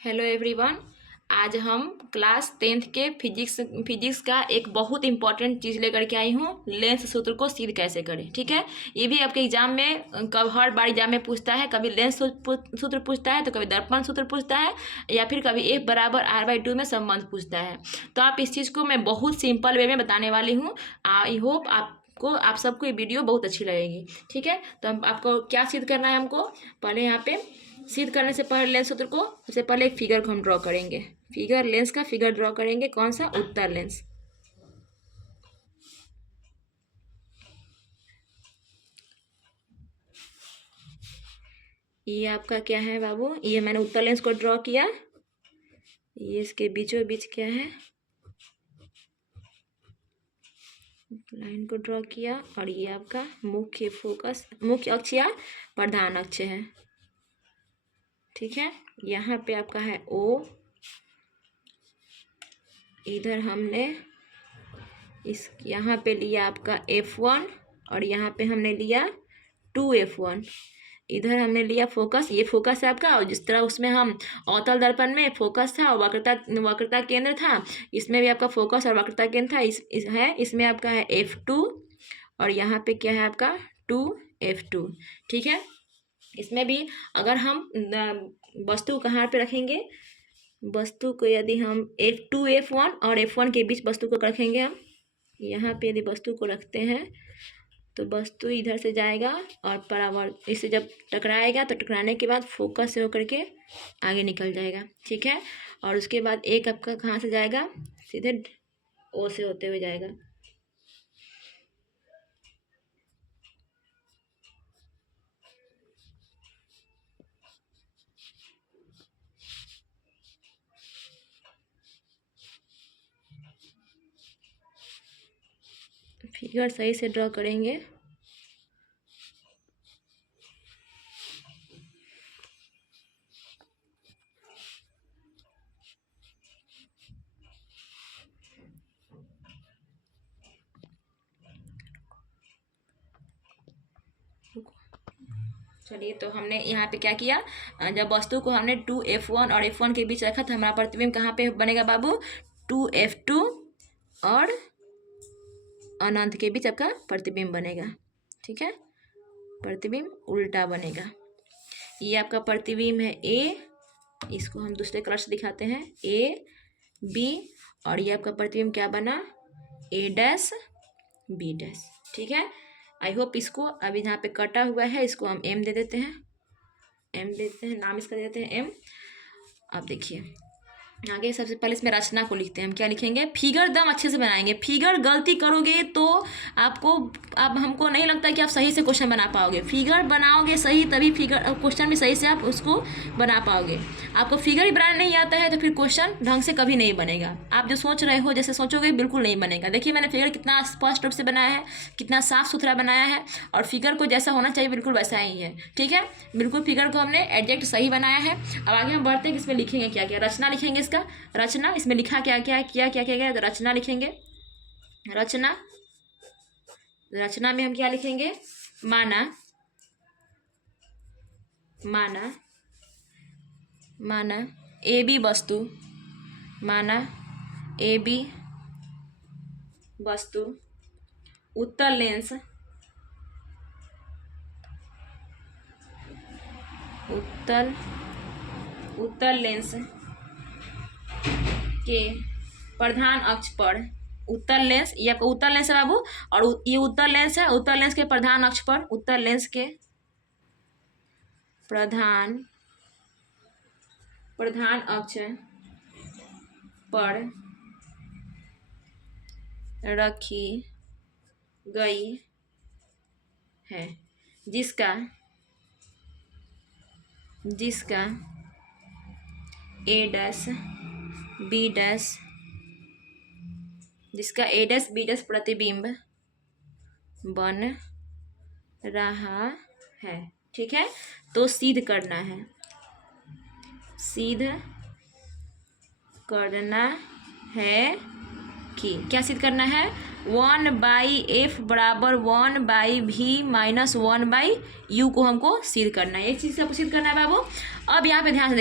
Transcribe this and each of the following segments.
Hello everyone. आज हम class 10th के फिजिक्स का एक बहुत इंपॉर्टेंट चीज़ लेकर के आई हूँ, लेंस सूत्र को सिद्ध कैसे करें। ठीक है, ये भी आपके एग्जाम में हर बार एग्जाम में पूछता है। कभी लेंस सूत्र पूछता है, तो कभी दर्पण सूत्र पूछता है, या फिर कभी F=R/2 में संबंध पूछता है। तो आप इस चीज़ को मैं बहुत सिंपल वे में बताने वाली हूँ। आई होप आप सबको ये वीडियो बहुत अच्छी लगेगी। ठीक है, तो हम आपको क्या सिद्ध करना है, हमको पहले यहाँ पे सिद्ध करने से पहले लेंस सूत्र को सबसे पहले एक फिगर को हम ड्रॉ करेंगे। लेंस का फिगर ड्रॉ करेंगे। कौन सा? उत्तल लेंस। ये आपका क्या है बाबू? ये मैंने उत्तल लेंस को ड्रॉ किया। ये इसके बीचों बीच क्या है, लाइन को ड्रॉ किया। और ये आपका मुख्य अक्ष या प्रधान अक्ष है। ठीक है, यहाँ पे आपका है O। इधर हमने यहाँ पे लिया आपका F1 और यहाँ पे हमने लिया 2F1। इधर हमने लिया फोकस, ये फोकस है आपका। और जिस तरह उसमें हम अवतल दर्पण में फोकस था और वक्रता केंद्र था, इसमें भी आपका फोकस और वक्रता केंद्र था। इसमें आपका है F2 और यहाँ पे क्या है आपका 2F2। ठीक है, इसमें भी अगर हम वस्तु कहाँ पे रखेंगे, वस्तु को यदि हम F1 और F1 के बीच वस्तु को रखेंगे, हम यहाँ पे यदि वस्तु को रखते हैं तो वस्तु इधर से जाएगा और परावर्त इससे जब टकराएगा तो टकराने के बाद फोकस से होकर के आगे निकल जाएगा। ठीक है, और उसके बाद एक आपका कहाँ से जाएगा, सीधे O से होते हुए जाएगा। फिगर सही से ड्रॉ करेंगे। चलिए, तो हमने यहाँ पे क्या किया, जब वस्तु को हमने 2F1 और F1 के बीच रखा था, हमारा प्रतिबिंब कहाँ पे बनेगा बाबू? 2F2 और अनंत के बीच आपका प्रतिबिंब बनेगा। ठीक है, प्रतिबिंब उल्टा बनेगा। ये आपका प्रतिबिंब है A, इसको हम दूसरे कलर से दिखाते हैं AB। और ये आपका प्रतिबिंब क्या बना? A', B'। ठीक है, आई होप इसको अभी यहाँ पे कटा हुआ है, इसको हम M दे देते हैं। नाम इसका दे देते हैं M। अब देखिए आगे, सबसे पहले इसमें रचना को लिखते हैं। हम क्या लिखेंगे? फिगर दम अच्छे से बनाएंगे। फिगर गलती करोगे तो अब हमको नहीं लगता कि आप सही से क्वेश्चन बना पाओगे। फिगर बनाओगे सही, तभी फिगर क्वेश्चन भी सही से आप उसको बना पाओगे। आपको फिगर ही बनाना नहीं आता है तो फिर क्वेश्चन ढंग से कभी नहीं बनेगा। आप जो सोच रहे हो, जैसे सोचोगे बिल्कुल नहीं बनेगा। देखिए मैंने फिगर कितना स्पष्ट रूप से बनाया है, कितना साफ सुथरा बनाया है, और फिगर को जैसा होना चाहिए बिल्कुल वैसा ही है। ठीक है, बिल्कुल फिगर को हमने एग्जैक्ट सही बनाया है। अब आगे हम बढ़ते हैं कि इसमें लिखेंगे क्या क्या। रचना लिखेंगे। इसका रचना, इसमें लिखा क्या क्या क्या, तो रचना लिखेंगे। रचना में हम क्या लिखेंगे? माना AB वस्तु, उत्तल लेंस के प्रधान अक्ष पर, उत्तल लेंस, ये आपका उत्तल लेंस है बाबू, और ये उत्तल लेंस है। उत्तल लेंस के प्रधान अक्ष पर, उत्तल लेंस के प्रधान अक्ष पर रखी गई है, जिसका A', B' प्रतिबिंब बन रहा है। ठीक है, तो सिद्ध करना है कि क्या सिद्ध करना है? 1/f बराबर 1/v माइनस 1/u को हमको सिद्ध करना है। एक चीज़ से आपको सिद्ध करना है बाबू। अब यहाँ पे ध्यान से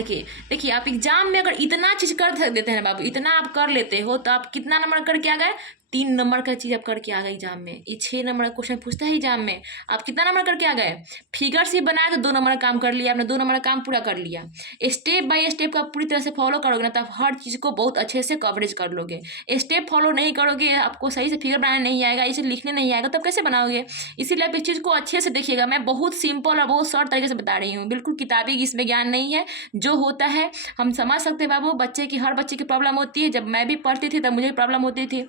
देखिए आप एग्जाम में अगर इतना चीज़ कर देते हैं बाबू, इतना आप कर लेते हो तो आप कितना नंबर करके आ गए, 3 नंबर का चीज़ आप करके आ गए एग्जाम में। ये 6 नंबर का क्वेश्चन पूछता है एग्जाम में, आप कितना नंबर करके आ गए, फिगर से बनाए तो 2 नंबर का काम कर लिया आपने, 2 नंबर का काम पूरा कर लिया। स्टेप बाय स्टेप का पूरी तरह से फॉलो करोगे ना तो आप हर चीज़ को बहुत अच्छे से कवरेज कर लोगे। स्टेप फॉलो नहीं करोगे, आपको सही से फिगर बनाने नहीं आएगा, इसे लिखने नहीं आएगा, तब कैसे बनाओगे। इसीलिए आप इस चीज़ को अच्छे से देखिएगा। मैं बहुत सिंपल और बहुत शॉर्ट तरीके से बता रही हूँ, बिल्कुल किताबी इसमें ज्ञान नहीं है। जो होता है हम समझ सकते हैं बाबू, बच्चे की हर बच्चे की प्रॉब्लम होती है। जब मैं भी पढ़ती थी तब मुझे प्रॉब्लम होती थी,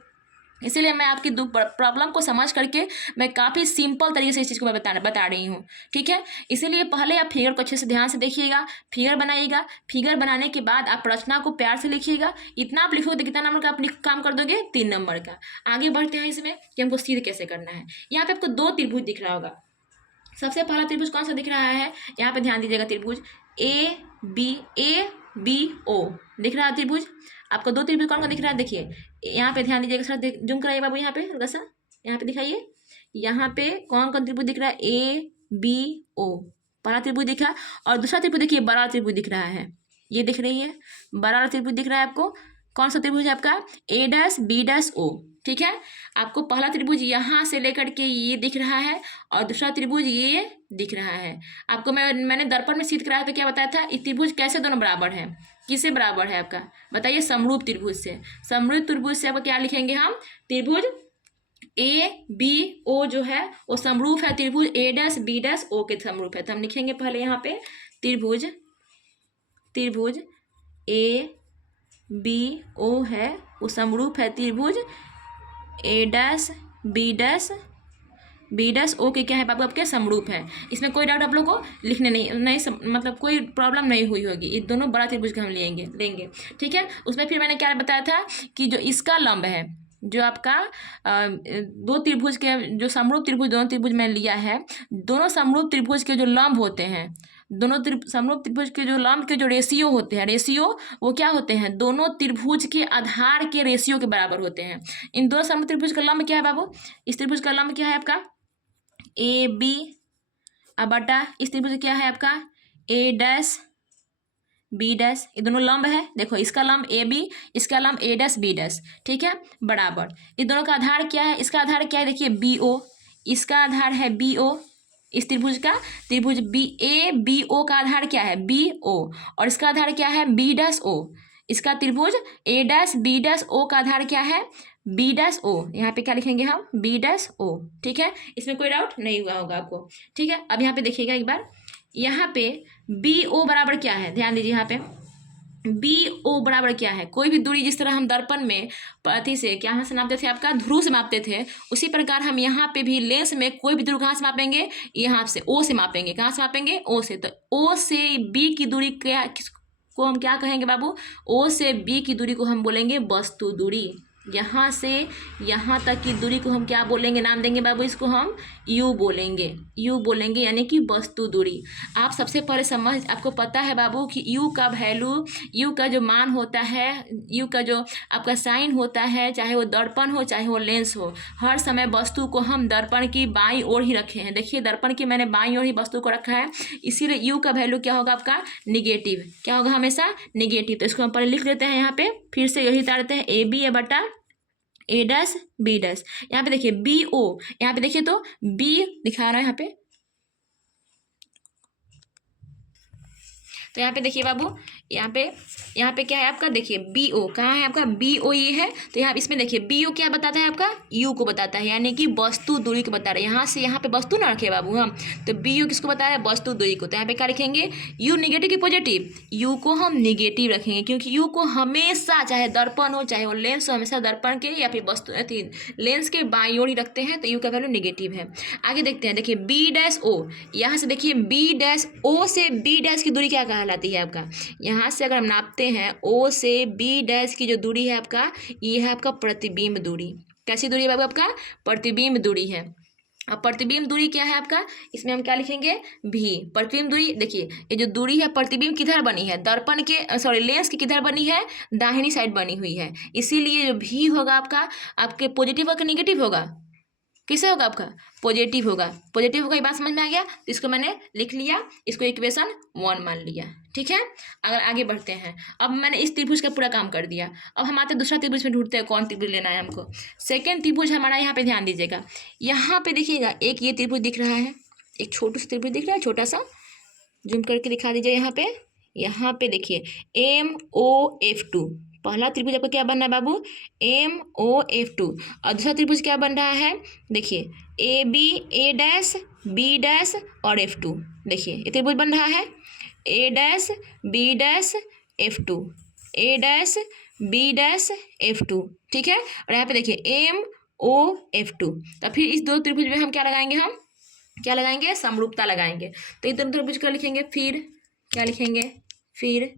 इसीलिए मैं आपकी प्रॉब्लम को समझ करके मैं काफ़ी सिंपल तरीके से इस चीज़ को मैं बता रही हूँ, ठीक है। इसीलिए पहले आप फिगर को अच्छे से ध्यान से देखिएगा, फिगर बनाइएगा। फिगर बनाने के बाद आप रचना को प्यार से लिखिएगा। इतना आप लिखोगे तो कितना नंबर का आप काम कर दोगे, 3 नंबर का। आगे बढ़ते हैं इसमें कि हमको सीध कैसे करना है। यहाँ पे आपको 2 त्रिभुज दिख रहा होगा। सबसे पहला त्रिभुज कौन सा दिख रहा है, यहाँ पे ध्यान दीजिएगा, त्रिभुज ABO दिख रहा है त्रिभुज। आपको 2 त्रिभुज कौन सा दिख रहा है, देखिए यहाँ पे ध्यान दीजिएगा, सर जूम कराइए बाबू, यहाँ पे हल्का सा यहाँ पे दिखाइए। यहाँ पे कौन कौन त्रिभुज दिख रहा है, ABO पहला त्रिभुज दिखा। और दूसरा त्रिभुज देखिए, बड़ा त्रिभुज दिख रहा है, ये दिख रही है, बड़ा वाला त्रिभुज दिख रहा है आपको। कौन सा त्रिभुज है आपका, A'B'O, ठीक है। आपको पहला त्रिभुज यहाँ से लेकर के ये दिख रहा है और दूसरा त्रिभुज ये दिख रहा है। आपको मैंने दर्पण में सिद्ध कराया तो क्या बताया था, ये त्रिभुज कैसे दोनों बराबर है, किससे बराबर है आपका बताइए, समरूप त्रिभुज से। समरूप त्रिभुज से आपको क्या लिखेंगे हम, त्रिभुज ABO जो है वो समरूप है त्रिभुज A'B'O के समरूप है। तो हम लिखेंगे पहले यहाँ पे त्रिभुज ABO है वो समरूप है त्रिभुज A'B'O के क्या है बाबू, आपके समरूप है। इसमें कोई डाउट आप लोग को लिखने नहीं मतलब कोई प्रॉब्लम नहीं हुई होगी। ये दोनों बड़ा त्रिभुज का हम लेंगे, ठीक है। उसमें फिर मैंने क्या बताया था कि जो इसका लंब है, जो आपका 2 त्रिभुज के जो समरूप त्रिभुज, दोनों त्रिभुज में लिया है, दोनों समरूप त्रिभुज के जो लंब होते हैं, दोनों समरूप त्रिभुज के जो लंब के जो रेशियो होते हैं, रेशियो वो क्या होते हैं, दोनों त्रिभुज के आधार के रेशियो के बराबर होते हैं। इन दोनों समरूप त्रिभुज का लंब क्या है बाबू, इस त्रिभुज का लंब क्या है आपका AB बटा इस त्रिभुज क्या है आपका A'B', ये दोनों लंब है। देखो इसका लंब AB, इसका लंब A'B', ठीक है, बराबर। इस दोनों का आधार क्या है, इसका आधार क्या है देखिए BO, इसका आधार है BO, इस त्रिभुज का त्रिभुज ABO का आधार क्या है BO, और इसका आधार क्या है B'O, इसका त्रिभुज A'B'O का आधार क्या है B'O। यहाँ पे क्या लिखेंगे हम B'O, ठीक है। इसमें कोई डाउट नहीं हुआ होगा आपको, ठीक है। अब यहाँ पे देखिएगा एक बार, यहाँ पे BO बराबर क्या है, ध्यान दीजिए। यहाँ पे BO बराबर क्या है, कोई भी दूरी जिस तरह हम दर्पण में अथी से क्या से नापते थे, आपका ध्रुव से मापते थे, उसी प्रकार हम यहाँ पे भी लेंस में कोई भी दूरी कहाँ से मापेंगे, यहाँ से O से मापेंगे। कहाँ से मापेंगे, O से। तो O से B की दूरी क्या को हम क्या कहेंगे बाबू, O से B की दूरी को हम बोलेंगे वस्तु दूरी। यहाँ से यहाँ तक की दूरी को हम क्या बोलेंगे, नाम देंगे बाबू, इसको हम U बोलेंगे, यानी कि वस्तु दूरी। आप सबसे पहले आपको पता है बाबू कि U का वैल्यू, U का जो मान होता है, U का जो आपका साइन होता है, चाहे वो दर्पण हो चाहे वो लेंस हो, हर समय वस्तु को हम दर्पण की बाईं ओर ही रखे हैं। देखिए दर्पण की मैंने बाईं ओर ही वस्तु को रखा है, इसीलिए U का वैल्यू क्या होगा आपका निगेटिव, क्या होगा हमेशा निगेटिव। तो इसको हम पहले लिख देते हैं, यहाँ पे फिर से यही उतारते हैं AB बटा A'B'। यहाँ पे देखिए BO, यहाँ पे देखिए तो B दिखा रहा है यहाँ पे, तो यहाँ पे देखिए बाबू, यहाँ पे क्या है आपका, देखिए BO कहाँ है आपका, BO ये है। तो यहाँ इसमें देखिए BO क्या बताता है आपका, U को बताता है, यानी कि वस्तु दूरी को बता रहे हैं। यहाँ से यहाँ पे वस्तु ना रखे बाबू हम, तो BO किसको बता रहे हैं, वस्तु दूरी को। तो यहाँ पे क्या लिखेंगे, U निगेटिव की पॉजिटिव, U को हम निगेटिव रखेंगे, क्योंकि U को हमेशा चाहे दर्पण हो चाहे वो लेंस हो, हमेशा दर्पण के या फिर वस्तु लेंस के बाईं ओर ही रखते हैं, तो U का वैल्यू निगेटिव है। आगे देखते हैं, देखिए B'O, यहाँ से देखिए B'O से B' की दूरी क्या कहलाती है आपका, यहाँ से अगर हम नापते हैं O से B' की जो दूरी है आपका, ये है आपका प्रतिबिंब दूरी। कैसी दूरी है बाबू, आपका प्रतिबिंब दूरी है। अब प्रतिबिंब दूरी क्या है आपका, इसमें हम क्या लिखेंगे V। प्रतिबिंब दूरी देखिए, ये जो दूरी है प्रतिबिंब किधर बनी है, दर्पण के लेंस की किधर बनी है, दाहिनी साइड बनी हुई है, इसीलिए जो V होगा आपका, आपके पॉजिटिव होगा कि निगेटिव होगा, किससे होगा आपका, पॉजिटिव होगा। पॉजिटिव होगा, ये बात समझ में आ गया। तो इसको मैंने लिख लिया, इसको इक्वेशन 1 मान लिया। ठीक है, अगर आगे बढ़ते हैं, अब मैंने इस त्रिभुज का पूरा काम कर दिया। अब हम आते दूसरा त्रिभुज में ढूंढते हैं कौन त्रिभुज लेना है हमको। सेकेंड त्रिभुज हमारा यहाँ पे ध्यान दीजिएगा, यहाँ पे देखिएगा एक ये त्रिभुज दिख रहा है, एक छोटू सा त्रिभुज दिख रहा है, छोटा सा, जूम करके दिखा दीजिए यहाँ पे देखिए MOF2, पहला त्रिभुज आपका क्या बन रहा है बाबू, MOF2। और दूसरा त्रिभुज क्या बन रहा है, देखिए AB A dash B dash और F2। देखिए ये त्रिभुज बन रहा है A dash B dash F2, A dash B dash F2। ठीक है, और यहाँ पे देखिए MOF2। तो फिर इस दो त्रिभुज में हम क्या लगाएंगे, हम क्या लगाएंगे, समरूपता लगाएंगे। तो इधर त्रिभुज क्या लिखेंगे, फिर क्या लिखेंगे, फिर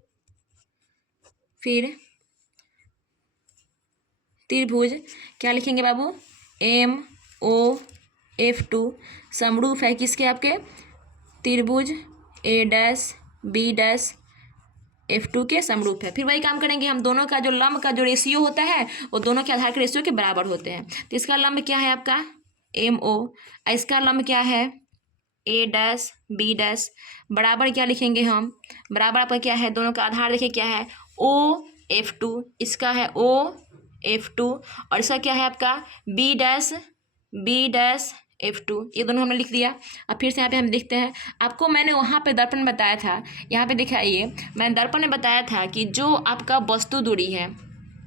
त्रिभुज क्या लिखेंगे बाबू, MOF2 समरूप है किसके, आपके त्रिभुज A dash B dash F2 के समरूप है। फिर वही काम करेंगे हम, दोनों का जो लंब का जो रेशियो होता है वो दोनों के आधार के रेशियो के बराबर होते हैं। तो इसका लंब क्या है आपका MO, इसका लंब क्या है A डैश B डैश, बराबर क्या लिखेंगे हम, बराबर आपका क्या है, दोनों का आधार देखिए क्या है OF2, इसका है OF2, और इसका क्या है आपका B डैश F2। ये दोनों हमने लिख दिया। अब फिर से यहाँ पे हम देखते हैं, आपको मैंने वहाँ पे दर्पण में बताया था, यहाँ पे दिखाइए, मैंने दर्पण में बताया था कि जो आपका वस्तु दूरी है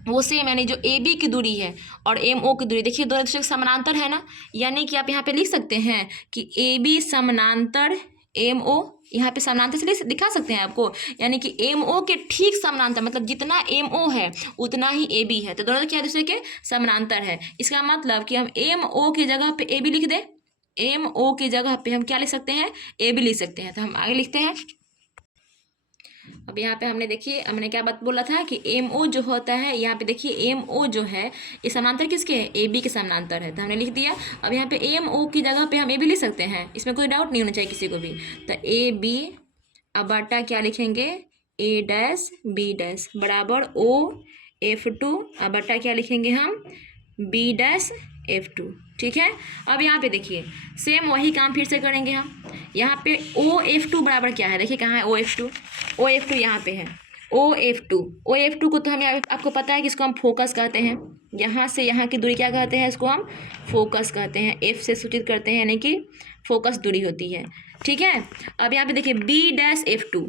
वो सेम, यानी जो AB की दूरी है और MO की दूरी, देखिए दोनों दूसरे के समानांतर है ना, यानी कि आप यहाँ पे लिख सकते हैं कि AB समानांतर MO, यहाँ पे समानांतर से दिखा सकते हैं आपको, यानी कि MO के ठीक समानांतर, मतलब जितना MO है उतना ही AB है, तो दोनों क्या दूसरे के समानांतर है। इसका मतलब कि हम MO की जगह पे AB लिख दें, MO की जगह पे हम क्या लिख सकते हैं, AB लिख सकते हैं। तो हम आगे लिखते हैं। अब यहाँ पे हमने देखिए, हमने क्या बात बोला था कि MO जो होता है, यहाँ पे देखिए MO जो है ये समानांतर किसके है, AB के समानांतर है, तो हमने लिख दिया। अब यहाँ पे MO की जगह पे हम AB लिख सकते हैं, इसमें कोई डाउट नहीं होना चाहिए किसी को भी। तो AB अब बटा क्या लिखेंगे, A डैश B डैश बराबर OF2 अब बटा क्या लिखेंगे हम, B डैश F2। ठीक है, अब यहाँ पे देखिए सेम वही काम फिर से करेंगे हम। यहाँ पे OF2 बराबर क्या है, देखिए कहाँ है OF2 यहाँ पे है OF2 को तो हम यहाँ आपको पता है कि इसको हम फोकस कहते हैं, यहाँ से यहाँ की दूरी क्या कहते हैं, इसको हम फोकस कहते हैं, F से सूचित करते हैं, यानी कि फोकस दूरी होती है। ठीक है, अब यहाँ पे देखिए B डैश F2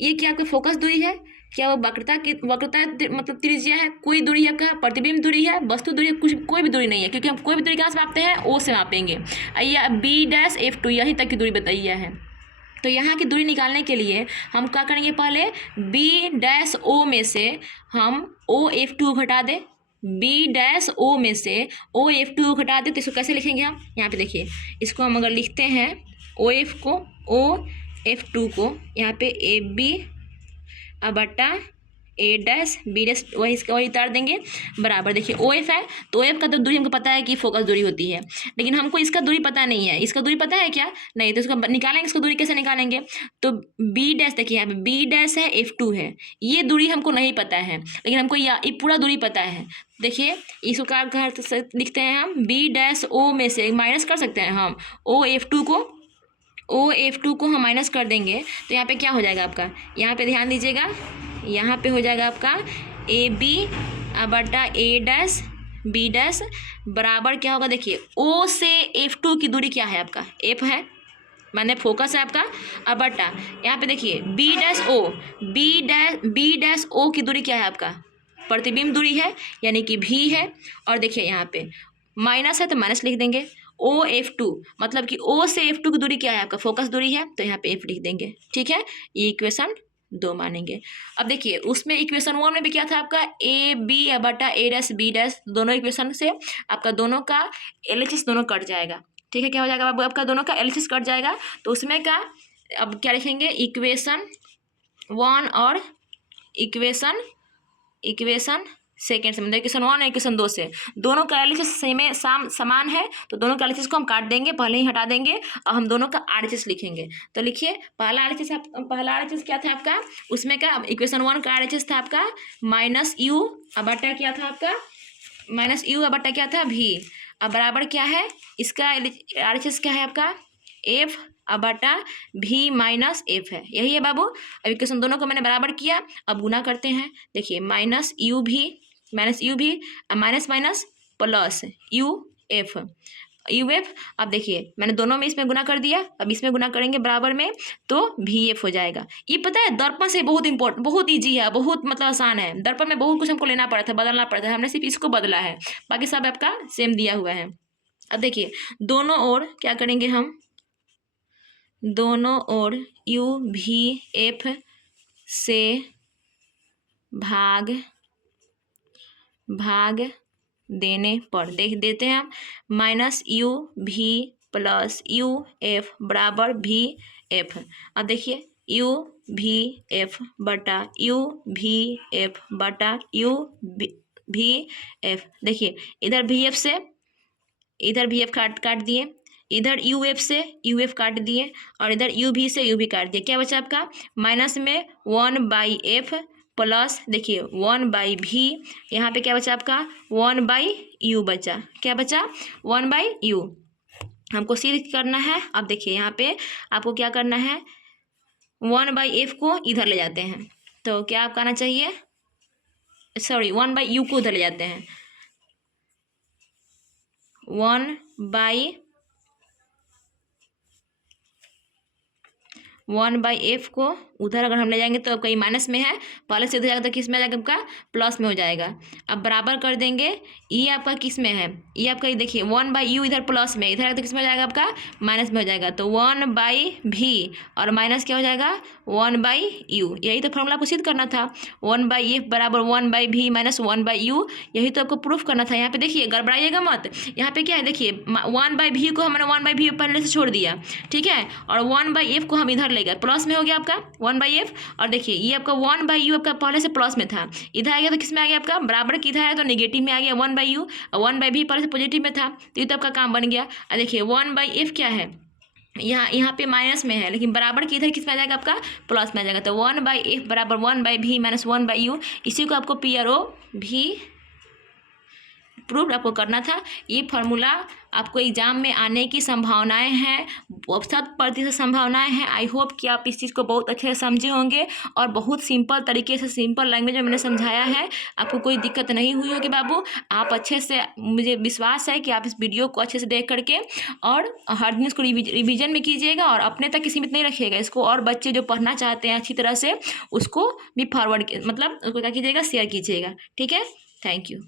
ये क्या आपका फोकस दूरी है, क्या वो वक्रता मतलब त्रिज्या है, कोई दूरी है आपका, प्रतिबिंब दूरी है, वस्तु दूरी है, कुछ कोई भी दूरी नहीं है, क्योंकि हम कोई भी दूरी कहाँ से मापते हैं, O से मापेंगे। ये B डैश F2 यहीं तक की दूरी बताइए है। तो यहाँ की दूरी निकालने के लिए हम क्या करेंगे, पहले B डैश O में से हम OF2 घटा दें, B डैश O में से OF2 घटा दें, तो इसको कैसे लिखेंगे हम, यहाँ पे देखिए इसको हम अगर लिखते हैं OF2 को यहाँ पे AB अब बटा A डैश B डैश वही उतार देंगे बराबर, देखिए OF है तो OF का तो दूरी हमको पता है कि फोकस दूरी होती है, लेकिन हमको इसका दूरी पता नहीं है। इसका दूरी पता है क्या, नहीं, तो इसका निकालेंगे, इसका दूरी कैसे निकालेंगे, तो B डैश देखिए यहाँ पे B डैश है F2 है, ये दूरी हमको नहीं पता है, लेकिन हमको ये पूरा दूरी पता है। देखिए इसको क्या लिखते हैं हम, B डैश O में से माइनस कर सकते हैं हम OF2 को हम माइनस कर देंगे, तो यहाँ पे क्या हो जाएगा आपका, यहाँ पे ध्यान दीजिएगा, यहाँ पे हो जाएगा आपका AB बटा A डैश B डैश बराबर क्या होगा, देखिए O से F2 की दूरी क्या है आपका, F है, माने फोकस है आपका, अब बटा यहाँ पे देखिए B डैश O की दूरी क्या है आपका, प्रतिबिंब दूरी है, यानी कि V है, और देखिए यहाँ पे माइनस है तो माइनस लिख देंगे, OF2 मतलब कि O से F2 की दूरी क्या है आपका, फोकस दूरी है, तो यहाँ पे F लिख देंगे। ठीक है, ये इक्वेशन 2 मानेंगे। अब देखिए उसमें इक्वेशन 1 में भी क्या था आपका, AB बटा A डैश B डैश, दोनों इक्वेशन से आपका दोनों का LHS दोनों कट जाएगा। ठीक है, क्या हो जाएगा बाबू, आपका दोनों का LHS कट जाएगा, तो उसमें का अब क्या लिखेंगे, इक्वेशन 1 और इक्वेशन सेकेंड से, मतलब इक्वेशन 1 और इक्वेशन 2 से दोनों का LHS समान है, तो दोनों का LHS को हम काट देंगे, पहले ही हटा देंगे, और हम दोनों का RHS लिखेंगे। तो लिखिए पहला RHS क्या था आपका, उसमें का इक्वेशन 1 का RHS था आपका -U बटा क्या था आपका, -U बटा क्या था V, अब बराबर क्या है इसका RHS क्या है आपका एफ बटा भी माइनस एफ है, यही है बाबू। अब इक्वेशन दोनों को मैंने बराबर किया, अब गुना करते हैं। देखिए माइनस यू भी minus minus plus U F. अब देखिए मैंने दोनों में इसमें गुना कर दिया, अब इसमें गुना करेंगे बराबर में तो भी एफ हो जाएगा। ये पता है दर्पण से बहुत इंपॉर्टेंट, बहुत ईजी है, बहुत मतलब आसान है। दर्पण में बहुत कुछ हमको लेना पड़ा था, बदलना पड़ा था, हमने सिर्फ इसको बदला है, बाकी सब आपका सेम दिया हुआ है। अब देखिए दोनों ओर क्या करेंगे हम, दोनों ओर यू भी एफ से भाग देने पर देख देते हैं हम माइनस यू भी प्लस यू एफ बराबर भी एफ। अब देखिए यू भी एफ बटा यू भी एफ बटा यू भी एफ। देखिए इधर भी एफ से इधर भी एफ काट दिए, इधर यू एफ से यू एफ काट दिए, और इधर यू भी से यू भी काट दिए। क्या बचा आपका माइनस में 1/f प्लस देखिए 1/v, यहाँ पे क्या बचा आपका 1/u बचा। क्या बचा 1/u, हमको सिद्ध करना है। अब देखिए यहाँ पे आपको क्या करना है 1/f को इधर ले जाते हैं, तो क्या आपका आना चाहिए, सॉरी 1/u को उधर ले जाते हैं, 1/f को उधर अगर हम ले जाएंगे तो कहीं माइनस में है, पहले से उधर जाएगा तो किस में आ जाएगा आपका प्लस में हो जाएगा। अब बराबर कर देंगे, ये आपका किस में है, ये आपका ये देखिए 1/u इधर प्लस में, इधर तो किस में हो जाएगा आपका माइनस में हो जाएगा, तो 1/v और माइनस क्या हो जाएगा 1/u। यही तो फॉर्मूला आपको सिद्ध करना था, 1/f बराबर 1/v माइनस 1/u, यही तो आपको प्रूफ करना था। यहाँ पे देखिए गड़बड़ाइएगा मत, यहाँ पे क्या है देखिए 1/v को हमने 1/v पहले से छोड़ दिया, ठीक है, और 1/f को हम इधर ले गए, प्लस में हो गया आपका 1/f। और देखिए ये आपका 1/u आपका पहले से प्लस में था, इधर आ गया तो किस में आ गया आपका बराबर की, इधर आया तो नेगेटिव में आ गया 1/u, और 1/v पहले से पॉजिटिव में था, तो ये तो आपका काम बन गया। और देखिए 1/f क्या है, यहाँ पे माइनस में है, लेकिन बराबर की इधर किस में आ जाएगा आपका प्लस में आ जाएगा, तो 1/f बराबर 1/v माइनस 1/u। इसी को आपको PRO भी प्रूफ आपको करना था। ये फार्मूला आपको एग्जाम में आने की संभावनाएं हैं, 100% संभावनाएं हैं। आई होप कि आप इस चीज़ को बहुत अच्छे से समझे होंगे, और बहुत सिंपल तरीके से सिंपल लैंग्वेज में मैंने समझाया है, आपको कोई दिक्कत नहीं हुई होगी बाबू। आप अच्छे से, मुझे विश्वास है कि आप इस वीडियो को अच्छे से देख करके और हर दिन इसको रिविजन में कीजिएगा, और अपने तक ही सीमित नहीं रखिएगा इसको, और बच्चे जो पढ़ना चाहते हैं अच्छी तरह से उसको भी फॉरवर्ड मतलब उसको क्या कीजिएगा शेयर कीजिएगा, ठीक है। Thank you.